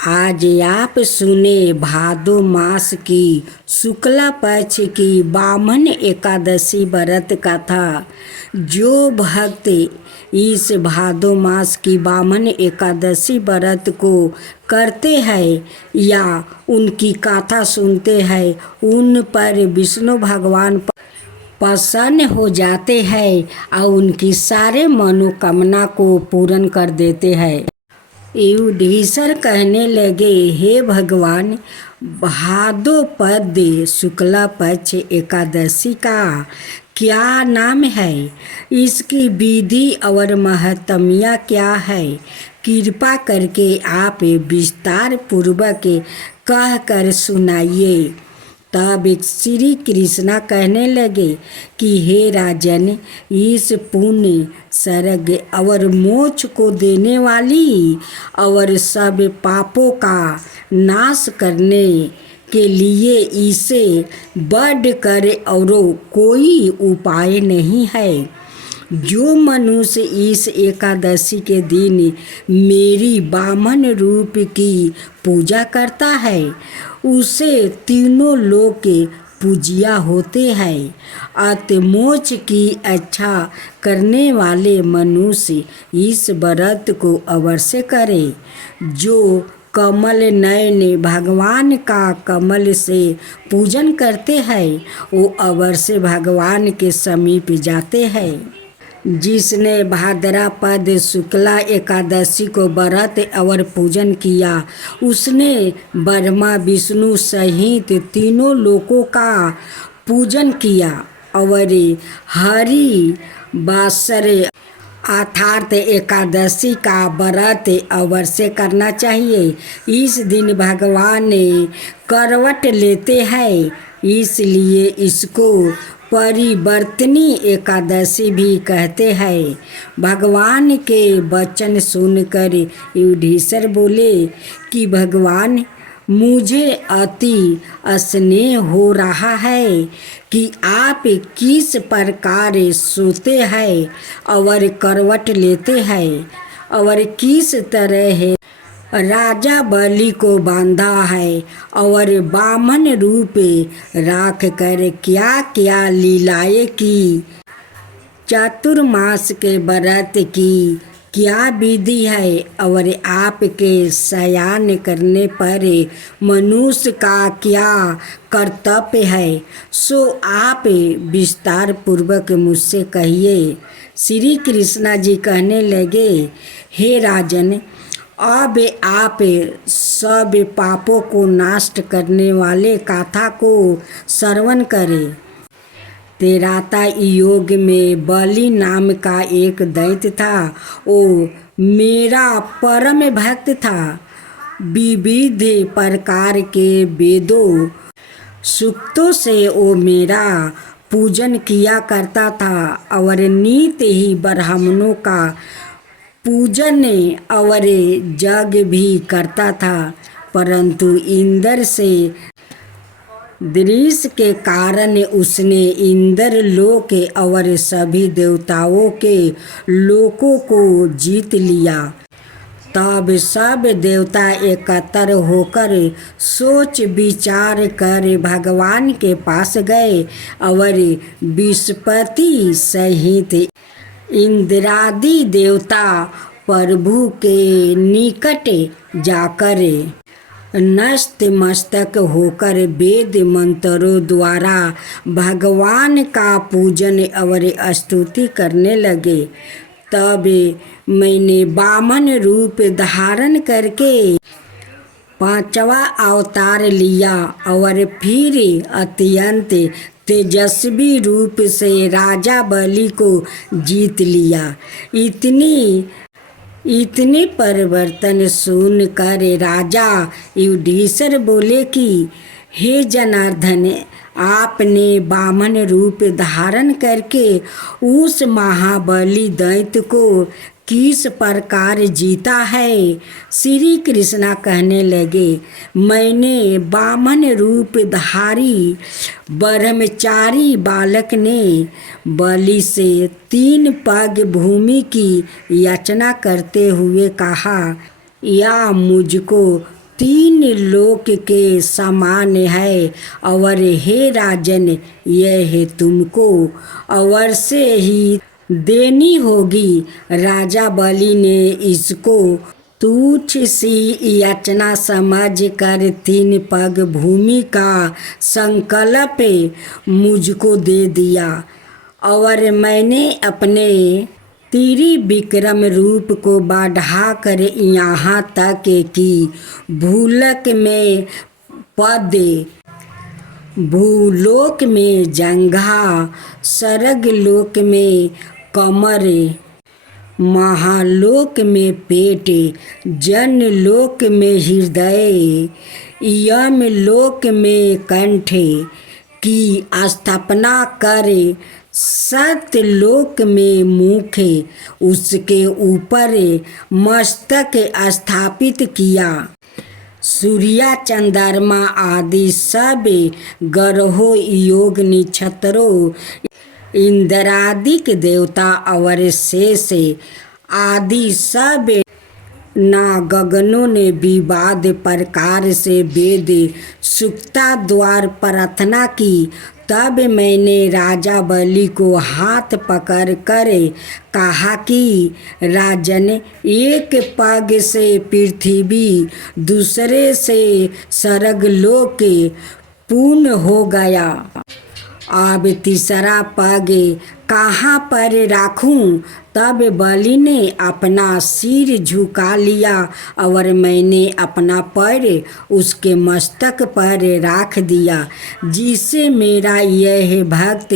आज आप सुने भादो मास की शुक्ला पक्ष की बामन एकादशी व्रत कथा। जो भक्त इस भादो मास की बामन एकादशी व्रत को करते हैं या उनकी कथा सुनते हैं, उन पर विष्णु भगवान प्रसन्न हो जाते हैं और उनकी सारे मनोकामना को पूर्ण कर देते हैं। युधिष्ठिर कहने लगे, हे भगवान, भाद्रपद शुक्ला पक्ष एकादशी का क्या नाम है? इसकी विधि और महत्म्य क्या है? कृपा करके आप विस्तार पूर्वक कह कर सुनाइए। तब श्री कृष्णा कहने लगे कि हे राजन, इस पुण्य स्वर्ग और मोक्ष को देने वाली और सब पापों का नाश करने के लिए इसे बढ़कर और कोई उपाय नहीं है। जो मनुष्य इस एकादशी के दिन मेरी वामन रूप की पूजा करता है, उसे तीनों लोक के पूजिया होते हैं। आत्मोक्ष की इच्छा करने वाले मनुष्य इस व्रत को अवश्य करे। जो कमल नयन भगवान का कमल से पूजन करते हैं, वो अवश्य भगवान के समीप जाते हैं। जिसने भाद्रपद शुक्ला एकादशी को व्रत और पूजन किया, उसने ब्रह्मा विष्णु सहित तीनों लोकों का पूजन किया और हरि वासर अर्थात एकादशी का व्रत अवश्य करना चाहिए। इस दिन भगवान करवट लेते हैं, इसलिए इसको परिवर्तनी एकादशी भी कहते हैं। भगवान के वचन सुनकर युधिष्ठिर बोले कि भगवान, मुझे अति स्नेह हो रहा है कि आप किस प्रकार सोते हैं और करवट लेते हैं और किस तरह राजा बलि को बांधा है और वामन रूप राख कर क्या क्या लीलाएं की। चतुर्मास के व्रत की क्या विधि है और आपके शयन करने पर मनुष्य का क्या कर्तव्य है, सो आप विस्तार पूर्वक मुझसे कहिए। श्री कृष्णा जी कहने लगे, हे राजन, अब आप सब पापों को नष्ट करने वाले कथा को श्रवण करें। त्रेता योग में बलि नाम का एक दैत्य था। वो मेरा परम भक्त था। विविध प्रकार के वेदों सूक्तों से वो मेरा पूजन किया करता था और नित्य ही ब्राह्मणों का पूजन और यज्ञ भी करता था। परंतु इंद्र से द्वेष के कारण उसने इंद्र लोक और सभी देवताओं के लोकों को जीत लिया। तब सब देवता एकत्र होकर सोच विचार कर भगवान के पास गए और विष्णुपति सहित इंद्रादि देवता प्रभु के निकट जाकर नतमस्तक होकर वेद मंत्रों द्वारा भगवान का पूजन और स्तुति करने लगे। तब मैंने वामन रूप धारण करके पांचवा अवतार लिया और फिर अत्यंत तेजस्वी रूप से राजा बलि को जीत लिया। इतने परिवर्तन सुनकर राजा युधिष्ठिर बोले कि हे जनार्दन, आपने वामन रूप धारण करके उस महाबली दैत्य को किस प्रकार जीता है? श्री कृष्णा कहने लगे, मैंने वामन रूप धारी ब्रह्मचारी बालक ने बलि से 3 पग भूमि की याचना करते हुए कहा, या मुझको तीन लोक के समान है। और हे राजन, यह है तुमको अवश्य ही देनी होगी। राजा बलि ने इसको तुच्छ सी याचना समझ कर 3 पग भूमि का संकल्प मुझको दे दिया, और मैंने अपने त्रिविक्रम रूप को बढ़ाकर यहाँ तक कि भूलोक में पद, भूलोक में जंघा, स्वर्गलोक में कमर, महालोक में पेट, जनलोक में हृदय, यमलोक में कंठ की स्थापना कर सत्यलोक में मुख, उसके ऊपर मस्तक स्थापित किया। सूर्य, चंद्रमा आदि सब ग्रहों, योग नक्षत्रों, इंद्रादिक देवता और शेष आदि सब नागगणों ने विवाद प्रकार से वेद सूक्ता द्वार प्रार्थना की। तब मैंने राजा बलि को हाथ पकड़ कर कहा कि राजन, एक पग से पृथ्वी, दूसरे से स्वर्गलोक पूर्ण हो गया, अब तीसरा पग कहाँ पर रखूं? तब बलि ने अपना सिर झुका लिया और मैंने अपना पैर उसके मस्तक पर रख दिया, जिससे मेरा यह भक्त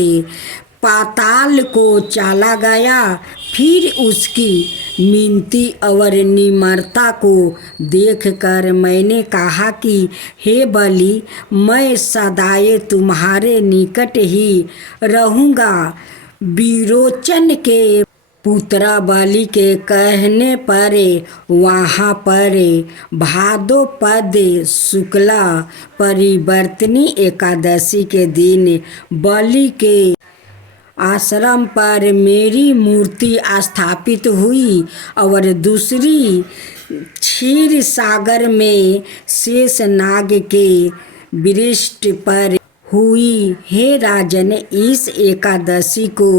पाताल को चला गया। फिर उसकी मिनती और निम्रता को देखकर मैंने कहा कि हे बलि, मैं सदाए तुम्हारे निकट ही रहूँगा। विरोचन के पुत्र बलि के कहने पर वहाँ पर भाद्रपद शुक्ला परिवर्तनी एकादशी के दिन बलि के आश्रम पर मेरी मूर्ति स्थापित हुई, और दूसरी क्षीर सागर में शेषनाग के वृक्ष पर हुई। हे राजन, इस एकादशी को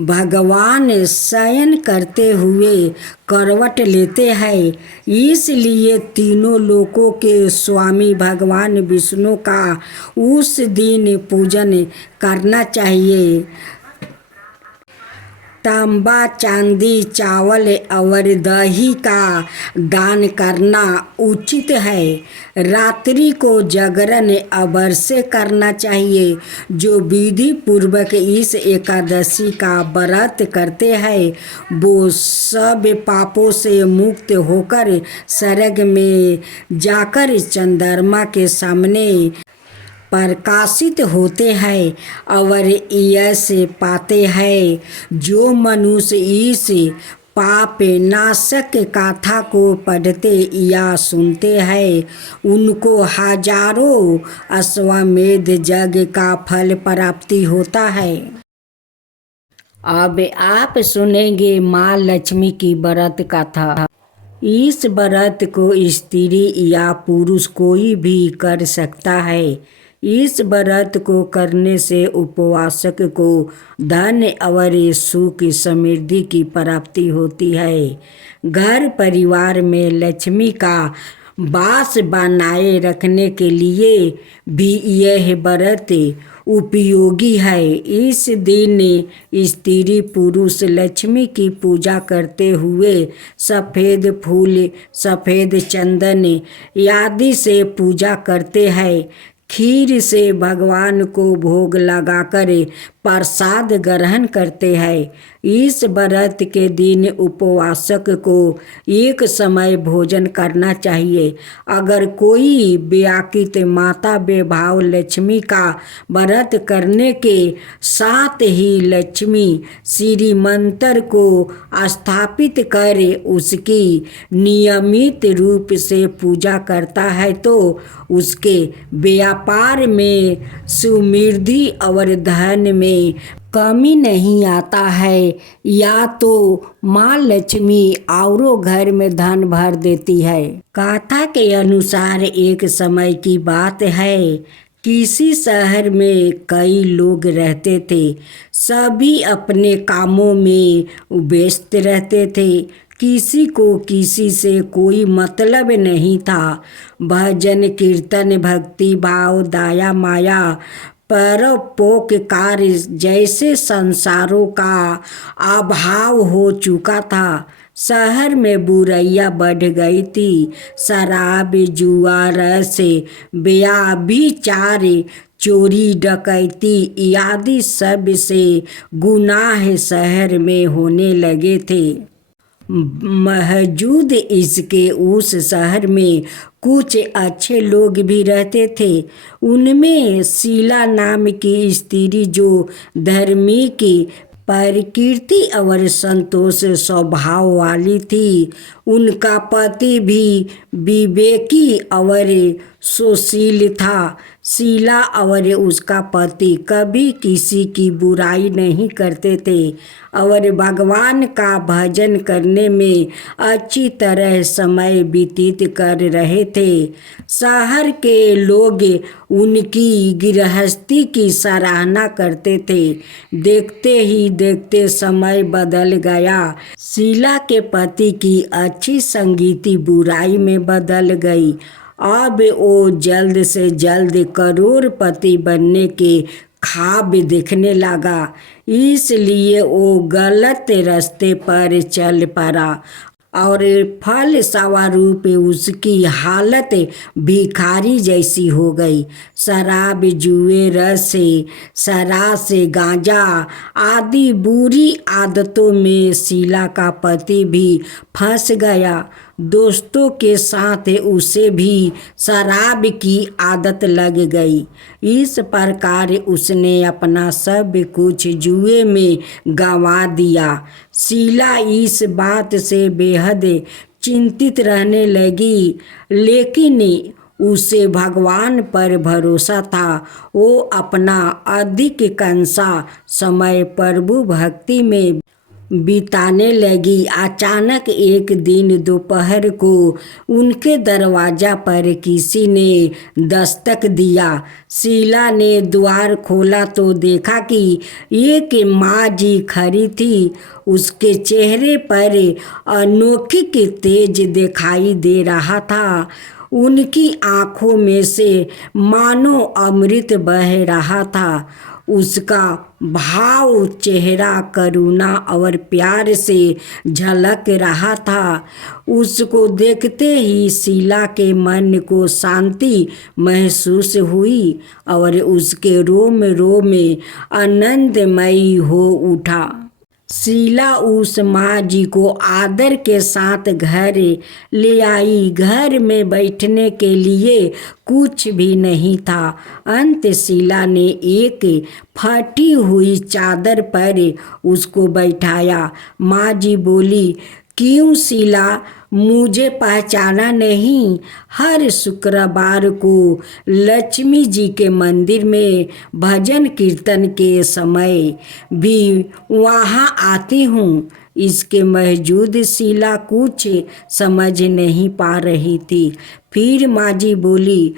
भगवान शयन करते हुए करवट लेते हैं, इसलिए तीनों लोकों के स्वामी भगवान विष्णु का उस दिन पूजन करना चाहिए। तांबा, चांदी, चावल और दही का दान करना उचित है। रात्रि को जागरण अवश्य करना चाहिए। जो विधि पूर्वक इस एकादशी का व्रत करते हैं वो सब पापों से मुक्त होकर स्वर्ग में जाकर चंद्रमा के सामने प्रकाशित होते हैं और यश पाते हैं। जो मनुष्य इस पाप नाशक गाथा को पढ़ते या सुनते हैं उनको हजारों अश्वमेध यज्ञ का फल प्राप्ति होता है। अब आप सुनेंगे माँ लक्ष्मी की व्रत कथा। इस व्रत को स्त्री या पुरुष कोई भी कर सकता है। इस व्रत को करने से उपवासक को धन और सुख समृद्धि की प्राप्ति होती है। घर परिवार में लक्ष्मी का वास बनाए रखने के लिए भी यह व्रत उपयोगी है। इस दिन स्त्री पुरुष लक्ष्मी की पूजा करते हुए सफ़ेद फूल, सफ़ेद चंदन आदि से पूजा करते हैं। खीर से भगवान को भोग लगाकर प्रसाद ग्रहण करते हैं। इस व्रत के दिन उपवासक को एक समय भोजन करना चाहिए। अगर कोई व्याकृत माता बेभाव लक्ष्मी का व्रत करने के साथ ही लक्ष्मी श्री मंत्र को स्थापित कर उसकी नियमित रूप से पूजा करता है तो उसके व्यापार में सुमृद्धि और धन में कमी नहीं आता है, या तो माँ लक्ष्मी औरों घर में धन भर देती है। कथा के अनुसार एक समय की बात है, किसी शहर में कई लोग रहते थे। सभी अपने कामों में व्यस्त रहते थे। किसी को किसी से कोई मतलब नहीं था। भजन कीर्तन भक्ति भाव दया माया परोपकार जैसे संसारों का अभाव हो चुका था। शहर में बुराइयां बढ़ गई थी। शराब जुआ रस व्यभिचार चोरी डकैती आदि सब से गुनाह शहर में होने लगे थे। मौजूद इसके उस शहर में कुछ अच्छे लोग भी रहते थे। उनमें शीला नाम की स्त्री जो धर्मी की प्रकृति और संतोष स्वभाव वाली थी, उनका पति भी विवेकी और सुशील था। शीला और उसका पति कभी किसी की बुराई नहीं करते थे और भगवान का भजन करने में अच्छी तरह समय व्यतीत कर रहे थे। शहर के लोग उनकी गृहस्थी की सराहना करते थे। देखते ही देखते समय बदल गया। शीला के पति की अच्छी संगति बुराई में बदल गई। अब वो जल्द से जल्द करोड़पति बनने के ख्वाब देखने लगा, इसलिए वो गलत रास्ते पर चल पड़ा और फल स्वरूप उसकी हालत भिखारी जैसी हो गई। शराब जुए रस शराब गांजा आदि बुरी आदतों में शीला का पति भी फंस गया। दोस्तों के साथ उसे भी शराब की आदत लग गई। इस प्रकार उसने अपना सब कुछ जुए में गंवा दिया। शीला इस बात से बेहद चिंतित रहने लगी, लेकिन उसे भगवान पर भरोसा था। वो अपना अधिकांश समय प्रभु भक्ति में बिताने लगी। अचानक एक दिन दोपहर को उनके दरवाजा पर किसी ने दस्तक दिया। शीला ने द्वार खोला तो देखा कि एक माँ जी खड़ी थी। उसके चेहरे पर अनोखी तेज दिखाई दे रहा था। उनकी आँखों में से मानो अमृत बह रहा था। उसका भाव चेहरा करुणा और प्यार से झलक रहा था। उसको देखते ही शीला के मन को शांति महसूस हुई और उसके रोम रोम आनंदमयी हो उठा। शीला उस माँ जी को आदर के साथ घर ले आई। घर में बैठने के लिए कुछ भी नहीं था। अंत शीला ने एक फटी हुई चादर पर उसको बैठाया। माँ जी बोली, क्यों शीला, मुझे पहचाना नहीं? हर शुक्रवार को लक्ष्मी जी के मंदिर में भजन कीर्तन के समय भी वहाँ आती हूँ। इसके मौजूद शीला कुछ समझ नहीं पा रही थी। फिर माँ जी बोली,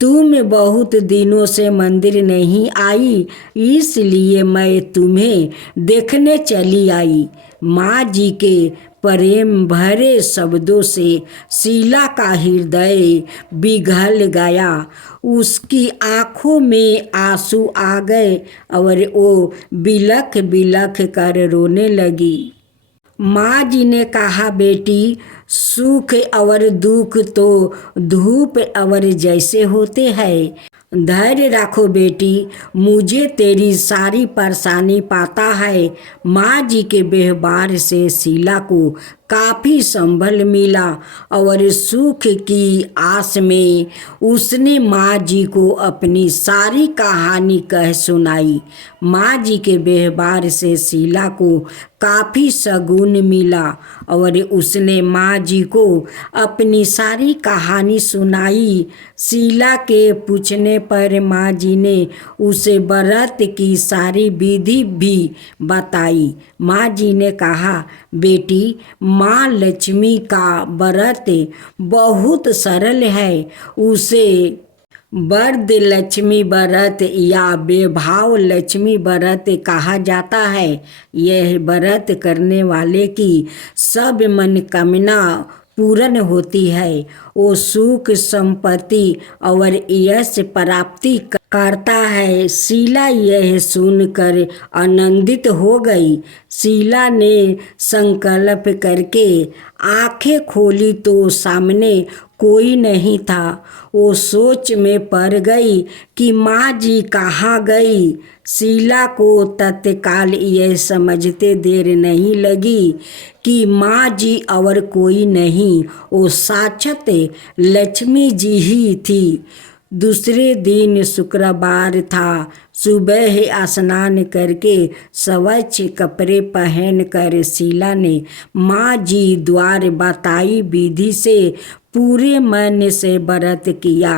तुम बहुत दिनों से मंदिर नहीं आई, इसलिए मैं तुम्हें देखने चली आई। माँ जी के प्रेम भरे शब्दों से शीला का हृदय पिघल गया। उसकी आँखों में आंसू आ गए और वो बिलख बिलख कर रोने लगी। माँ जी ने कहा, बेटी, सुख और दुख तो धूप और जैसे होते हैं। धैर्य रखो बेटी, मुझे तेरी सारी परेशानी पता है। माँ जी के व्यवहार से शीला को काफ़ी संभल मिला और सुख की आस में उसने माँ जी को अपनी सारी कहानी कह सुनाई। माँ जी के व्यवहार से शीला को काफ़ी शगुन मिला और उसने माँ जी को अपनी सारी कहानी सुनाई। शीला के पूछने पर माँ जी ने उसे व्रत की सारी विधि भी बताई। माँ जी ने कहा, बेटी, माँ लक्ष्मी का व्रत बहुत सरल है। उसे वरद लक्ष्मी व्रत या वैभव लक्ष्मी व्रत कहा जाता है। यह व्रत करने वाले की सब मनोकामना पूर्ण होती है। वो सुख संपत्ति और यश प्राप्ति करता है। शीला यह सुनकर आनंदित हो गई। शीला ने संकल्प करके आंखें खोली तो सामने कोई नहीं था। वो सोच में पड़ गई कि माँ जी कहाँ गई। शीला को तत्काल यह समझते देर नहीं लगी कि माँ जी और कोई नहीं, वो साक्षात लक्ष्मी जी ही थी। दूसरे दिन शुक्रवार था। सुबह स्नान करके स्वच्छ कपड़े पहनकर शीला ने माँ जी द्वारा बताई विधि से पूरे मन से व्रत किया।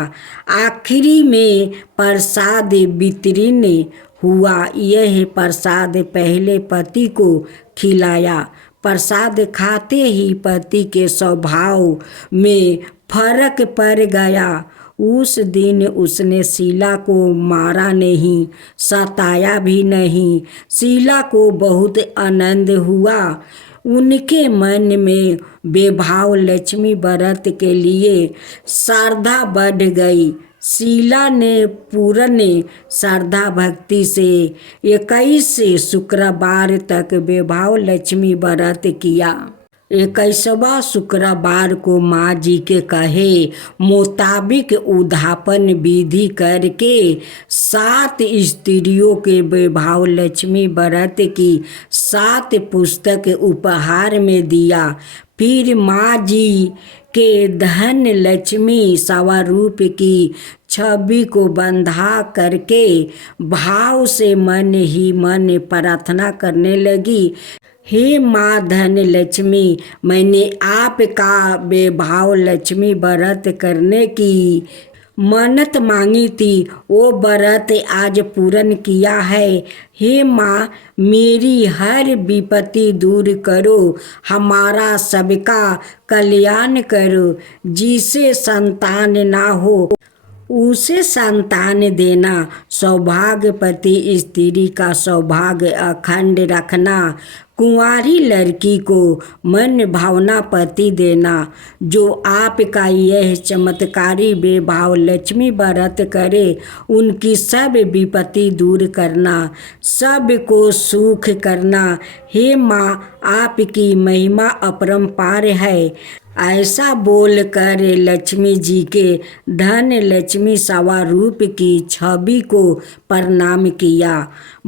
आखिरी में प्रसाद वितरण हुआ। यह प्रसाद पहले पति को खिलाया। प्रसाद खाते ही पति के स्वभाव में फर्क पड़ गया। उस दिन उसने शीला को मारा नहीं, सताया भी नहीं। शीला को बहुत आनंद हुआ। उनके मन में वैभव लक्ष्मी व्रत के लिए श्रद्धा बढ़ गई। शीला ने पूर्ण श्रद्धा भक्ति से 21 शुक्रवार तक वैभव लक्ष्मी व्रत किया। 21वां शुक्रवार को माँ जी के कहे मुताबिक उद्यापन विधि करके 7 स्त्रियों के वैभव लक्ष्मी व्रत की 7 पुस्तक उपहार में दिया। फिर माँ जी के धन लक्ष्मी स्वरूप की छवि को बंधा करके भाव से मन ही मन प्रार्थना करने लगी, हे माँ धन लक्ष्मी, मैंने आपका वैभव लक्ष्मी व्रत करने की मन्नत मांगी थी, वो व्रत आज पूर्ण किया है। हे माँ, मेरी हर विपत्ति दूर करो, हमारा सबका कल्याण करो। जिसे संतान ना हो उसे संतान देना, सौभाग्यवती स्त्री का सौभाग्य अखंड रखना, कुंवारी लड़की को मन भावना पति देना। जो आपका यह चमत्कारी वैभव लक्ष्मी व्रत करे, उनकी सब विपत्ति दूर करना, सबको सुख करना। हे माँ, आपकी महिमा अपरंपार है। ऐसा बोलकर लक्ष्मी जी के धन लक्ष्मी स्वरूप की छवि को प्रणाम किया।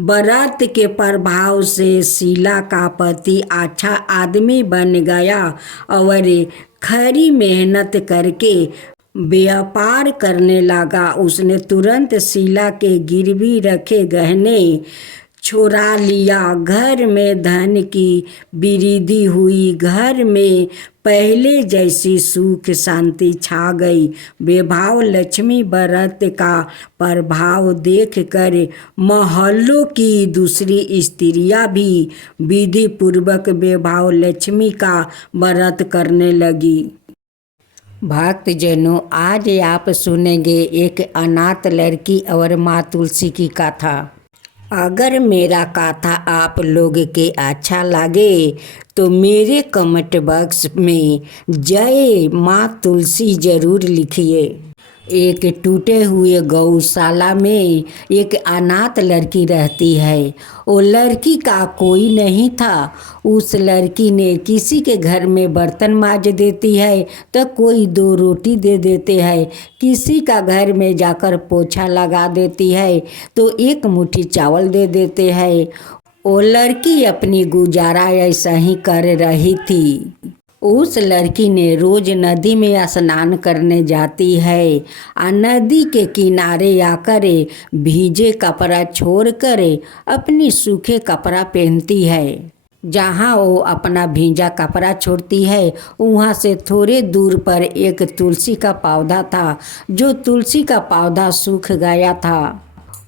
व्रत के प्रभाव से शीला का पति अच्छा आदमी बन गया और खरी मेहनत करके व्यापार करने लगा। उसने तुरंत शीला के गिरवी रखे गहने चुरा लिया। घर में धन की वृद्धि हुई। घर में पहले जैसी सुख शांति छा गई। वैभव लक्ष्मी व्रत का प्रभाव देखकर मोहल्लों की दूसरी स्त्रियां भी विधि पूर्वक वैभव लक्ष्मी का व्रत करने लगी। भक्तजनों, आज आप सुनेंगे एक अनाथ लड़की और माँ तुलसी की कथा। अगर मेरा कथा आप लोग के अच्छा लगे तो मेरे कमेंट बॉक्स में जय माँ तुलसी ज़रूर लिखिए। एक टूटे हुए गौशाला में एक अनाथ लड़की रहती है। वो लड़की का कोई नहीं था। उस लड़की ने किसी के घर में बर्तन मांज देती है तो कोई 2 रोटी दे देते हैं, किसी का घर में जाकर पोछा लगा देती है तो 1 मुट्ठी चावल दे देते हैं। वो लड़की अपनी गुजारा ऐसा ही कर रही थी। उस लड़की ने रोज नदी में स्नान करने जाती है। नदी के किनारे आकर भीजे कपड़ा छोड़कर अपनी सूखे कपड़ा पहनती है। जहाँ वो अपना भींजा कपड़ा छोड़ती है वहाँ से थोड़े दूर पर एक तुलसी का पौधा था। जो तुलसी का पौधा सूख गया था,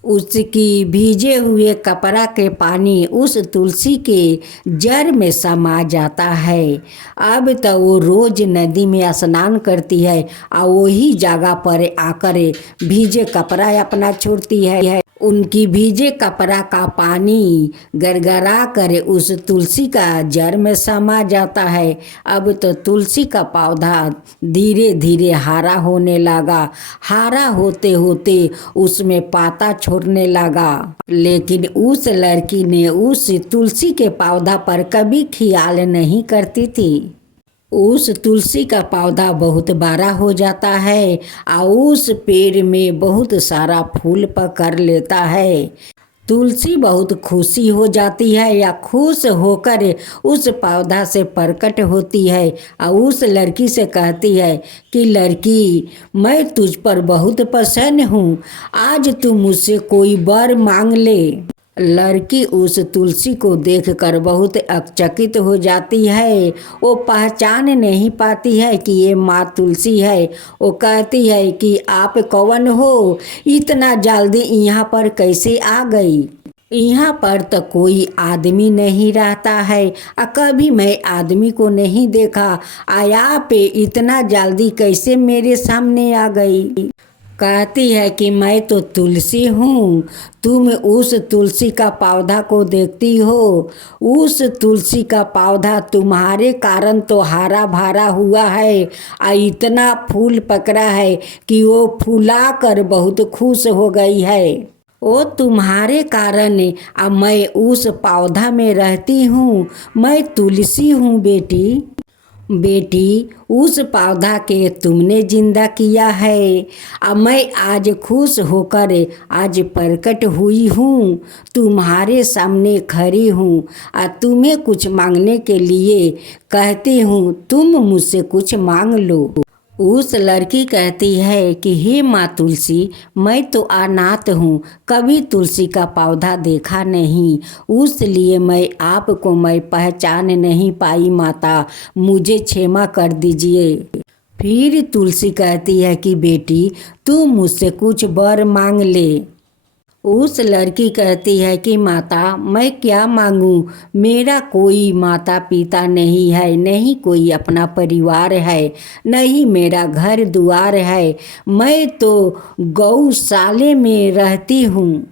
उसकी भीजे हुए कपड़ा के पानी उस तुलसी के जड़ में समा जाता है। अब तो वो रोज नदी में स्नान करती है और वही जगह पर आकर भीजे कपड़ा अपना छोड़ती है। उनकी भीजे कपड़ा का पानी गरगरा कर उस तुलसी का जड़ में समा जाता है। अब तो तुलसी का पौधा धीरे धीरे हरा होने लगा। हरा होते होते उसमें पाता छोड़ने लगा। लेकिन उस लड़की ने उस तुलसी के पौधा पर कभी ख्याल नहीं करती थी। उस तुलसी का पौधा बहुत बड़ा हो जाता है और उस पेड़ में बहुत सारा फूल पकड़ लेता है। तुलसी बहुत खुशी हो जाती है या खुश होकर उस पौधा से प्रकट होती है और उस लड़की से कहती है कि लड़की, मैं तुझ पर बहुत प्रसन्न हूँ, आज तू मुझसे कोई वर मांग ले। लड़की उस तुलसी को देखकर बहुत अचकित हो जाती है। वो पहचान नहीं पाती है कि ये माँ तुलसी है। वो कहती है कि आप कौन हो, इतना जल्दी यहाँ पर कैसे आ गई? यहाँ पर तो कोई आदमी नहीं रहता है और कभी मैं आदमी को नहीं देखा। आया पे इतना जल्दी कैसे मेरे सामने आ गई? कहती है कि मैं तो तुलसी हूँ, तुम उस तुलसी का पौधा को देखती हो। उस तुलसी का पौधा तुम्हारे कारण तो हरा भरा हुआ है और इतना फूल पकड़ा है कि वो फूला कर बहुत खुश हो गई है। वो तुम्हारे कारण अब मैं उस पौधा में रहती हूँ। मैं तुलसी हूँ बेटी, उस पौधा के तुमने जिंदा किया है। अब मैं आज खुश होकर आज प्रकट हुई हूँ, तुम्हारे सामने खड़ी हूँ और तुम्हें कुछ मांगने के लिए कहती हूँ, तुम मुझसे कुछ मांग लो। उस लड़की कहती है कि हे माँ तुलसी, मैं तो अनाथ हूँ, कभी तुलसी का पौधा देखा नहीं, उसलिए मैं पहचान नहीं पाई माता, मुझे क्षमा कर दीजिए। फिर तुलसी कहती है कि बेटी, तू मुझसे कुछ वर मांग ले। उस लड़की कहती है कि माता, मैं क्या मांगूं, मेरा कोई माता पिता नहीं है, नहीं कोई अपना परिवार है, नहीं मेरा घर द्वार है, मैं तो गौशाले में रहती हूँ।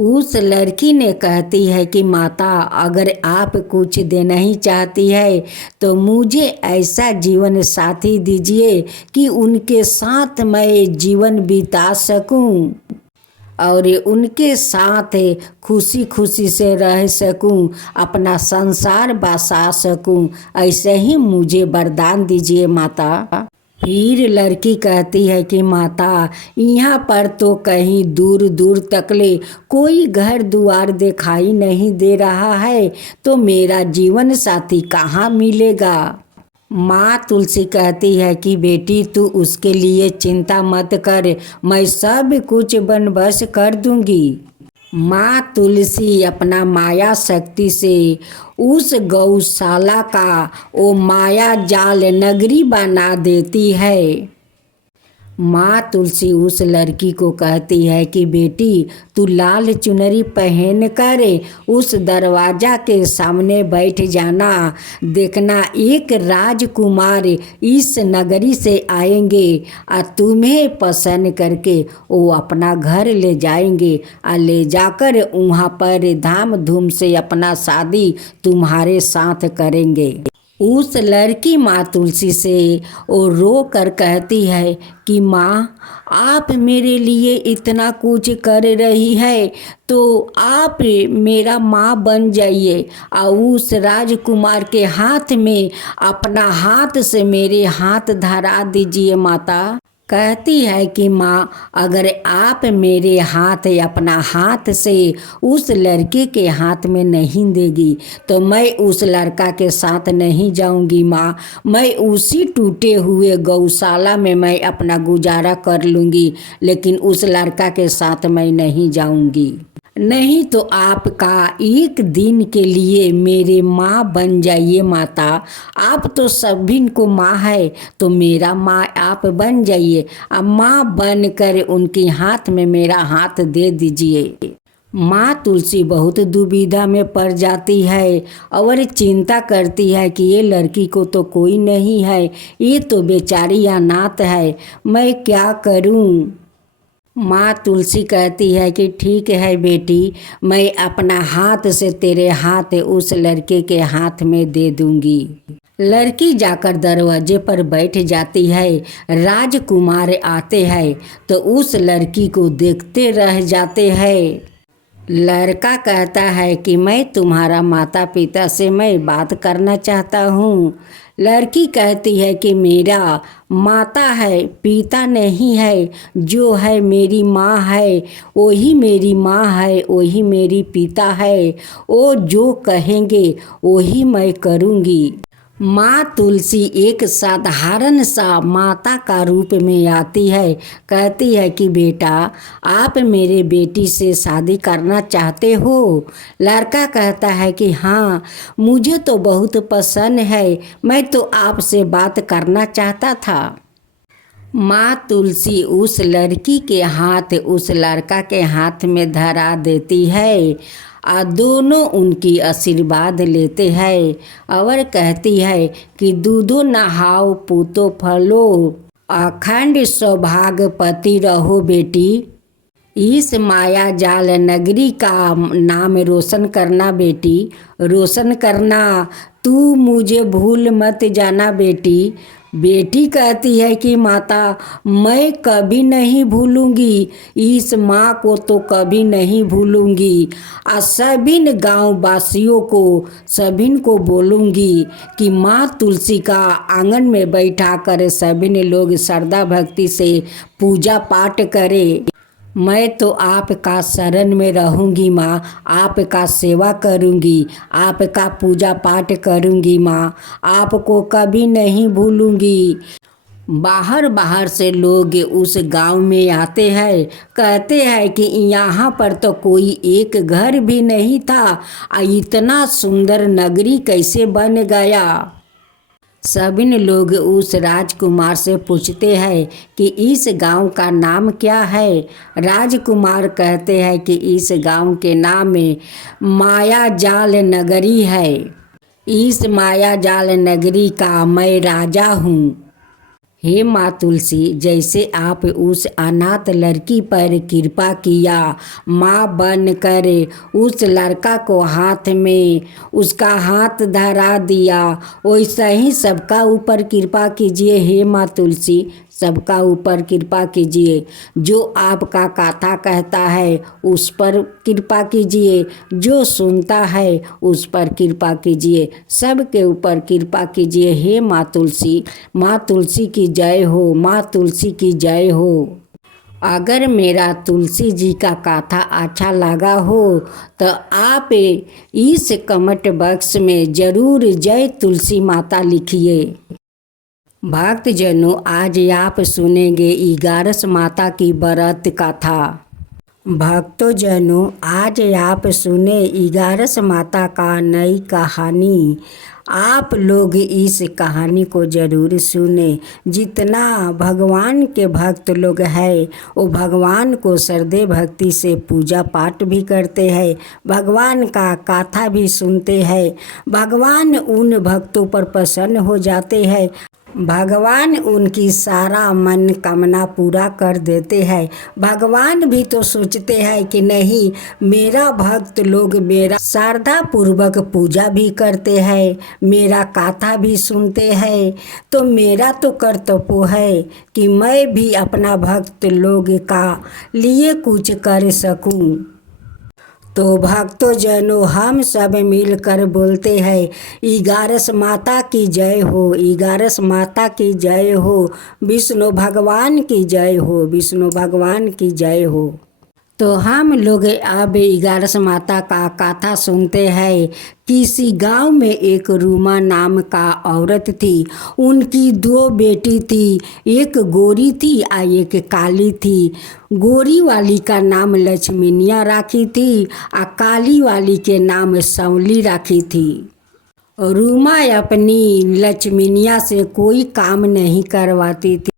उस लड़की ने कहती है कि माता, अगर आप कुछ देना ही चाहती है तो मुझे ऐसा जीवन साथी दीजिए कि उनके साथ मैं जीवन बिता सकूं और उनके साथ खुशी खुशी से रह सकूं, अपना संसार बसा सकूं, ऐसे ही मुझे वरदान दीजिए माता। फिर लड़की कहती है कि माता, यहाँ पर तो कहीं दूर दूर तकले कोई घर द्वार दिखाई नहीं दे रहा है, तो मेरा जीवन साथी कहाँ मिलेगा? माँ तुलसी कहती है कि बेटी, तू उसके लिए चिंता मत कर, मैं सब कुछ बंदोबस्त कर दूंगी। माँ तुलसी अपना माया शक्ति से उस गौशाला का वो माया जाल नगरी बना देती है। माँ तुलसी उस लड़की को कहती है कि बेटी, तू लाल चुनरी पहन कर उस दरवाजा के सामने बैठ जाना। देखना एक राजकुमार इस नगरी से आएंगे और तुम्हें पसंद करके वो अपना घर ले जाएंगे और ले जाकर वहाँ पर धाम धूम से अपना शादी तुम्हारे साथ करेंगे। उस लड़की माँ तुलसी से वो रो कर कहती है कि माँ, आप मेरे लिए इतना कुछ कर रही है तो आप मेरा माँ बन जाइए और उस राजकुमार के हाथ में अपना हाथ से मेरे हाथ धरा दीजिए। माता कहती है कि माँ, अगर आप मेरे हाथ अपना हाथ से उस लड़के के हाथ में नहीं देगी तो मैं उस लड़का के साथ नहीं जाऊंगी। माँ, मैं उसी टूटे हुए गौशाला में मैं अपना गुजारा कर लूँगी, लेकिन उस लड़का के साथ मैं नहीं जाऊंगी। नहीं तो आपका एक दिन के लिए मेरे माँ बन जाइए माता। आप तो सभी को माँ है, तो मेरा माँ आप बन जाइए। अब माँ बन कर उनके हाथ में मेरा हाथ दे दीजिए। माँ तुलसी बहुत दुविधा में पड़ जाती है और चिंता करती है कि ये लड़की को तो कोई नहीं है, ये तो बेचारी अनाथ है, मैं क्या करूं। माँ तुलसी कहती है कि ठीक है बेटी, मैं अपना हाथ से तेरे हाथ उस लड़के के हाथ में दे दूंगी। लड़की जाकर दरवाजे पर बैठ जाती है। राजकुमार आते हैं तो उस लड़की को देखते रह जाते हैं। लड़का कहता है कि मैं तुम्हारा माता पिता से मैं बात करना चाहता हूँ। लड़की कहती है कि मेरा माता है, पिता नहीं है, जो है मेरी माँ है, वही मेरी माँ है, वही मेरी पिता है, वो जो कहेंगे वही मैं करूँगी। माँ तुलसी एक साधारण सा माता का रूप में आती है। कहती है कि बेटा, आप मेरे बेटी से शादी करना चाहते हो। लड़का कहता है कि हाँ, मुझे तो बहुत पसंद है, मैं तो आपसे बात करना चाहता था। माँ तुलसी उस लड़की के हाथ उस लड़का के हाथ में धरा देती है और दोनों उनकी आशीर्वाद लेते हैं और कहती है कि दूधो नहाओ पूतो फलो, अखंड सौभाग्यवती रहो बेटी। इस माया जाल नगरी का नाम रोशन करना बेटी, रोशन करना। तू मुझे भूल मत जाना बेटी। बेटी कहती है कि माता, मैं कभी नहीं भूलूंगी, इस माँ को तो कभी नहीं भूलूंगी। और सभी गांव वासियों को सभी को बोलूंगी कि माँ तुलसी का आंगन में बैठा कर सभी लोग श्रद्धा भक्ति से पूजा पाठ करें। मैं तो आपका शरण में रहूंगी माँ, आपका सेवा करूंगी, आपका पूजा पाठ करूंगी माँ, आपको कभी नहीं भूलूंगी। बाहर बाहर से लोग उस गांव में आते हैं। कहते हैं कि यहाँ पर तो कोई एक घर भी नहीं था, इतना सुंदर नगरी कैसे बन गया। सभी लोग उस राजकुमार से पूछते हैं कि इस गांव का नाम क्या है। राजकुमार कहते हैं कि इस गांव के नाम में माया जाल नगरी है। इस माया जाल नगरी का मैं राजा हूँ। हे माँ तुलसी, जैसे आप उस अनाथ लड़की पर कृपा किया, माँ बन कर उस लड़का को हाथ में उसका हाथ धरा दिया, वैसा ही सबका ऊपर कृपा कीजिए। हे माँ तुलसी, सबका ऊपर कृपा कीजिए। जो आपका कथा कहता है उस पर कृपा कीजिए, जो सुनता है उस पर कृपा कीजिए, सबके ऊपर कृपा कीजिए। हे माँ तुलसी, माँ तुलसी की जय हो, माँ तुलसी की जय हो। अगर मेरा तुलसी जी का कथा अच्छा लगा हो तो आप इस कमेंट बॉक्स में ज़रूर जय तुलसी माता लिखिए। भक्तजनों, आज आप सुनेंगे 11 माता की व्रत कथा। भक्तजनों, आज आप सुने 11 माता का नई कहानी। आप लोग इस कहानी को ज़रूर सुने। जितना भगवान के भक्त लोग हैं वो भगवान को श्रद्धे भक्ति से पूजा पाठ भी करते हैं, भगवान का कथा भी सुनते हैं। भगवान उन भक्तों पर प्रसन्न हो जाते हैं, भगवान उनकी सारा मन कामना पूरा कर देते हैं। भगवान भी तो सोचते हैं कि नहीं, मेरा भक्त लोग मेरा श्रद्धा पूर्वक पूजा भी करते हैं, मेरा कथा भी सुनते हैं, तो मेरा तो कर्तव्य है कि मैं भी अपना भक्त लोग का लिए कुछ कर सकूं। तो भक्तों जनों, हम सब मिलकर बोलते हैं 11 माता की जय हो, 11 माता की जय हो, विष्णु भगवान की जय हो, विष्णु भगवान की जय हो। तो हम लोग अब 11 माता का कथा सुनते हैं। किसी गांव में एक रूमा नाम का औरत थी। उनकी 2 बेटी थी, एक गोरी थी और एक काली थी। गोरी वाली का नाम लक्ष्मीनिया राखी थी और काली वाली के नाम संवली राखी थी। रूमा अपनी लक्ष्मीनिया से कोई काम नहीं करवाती थी।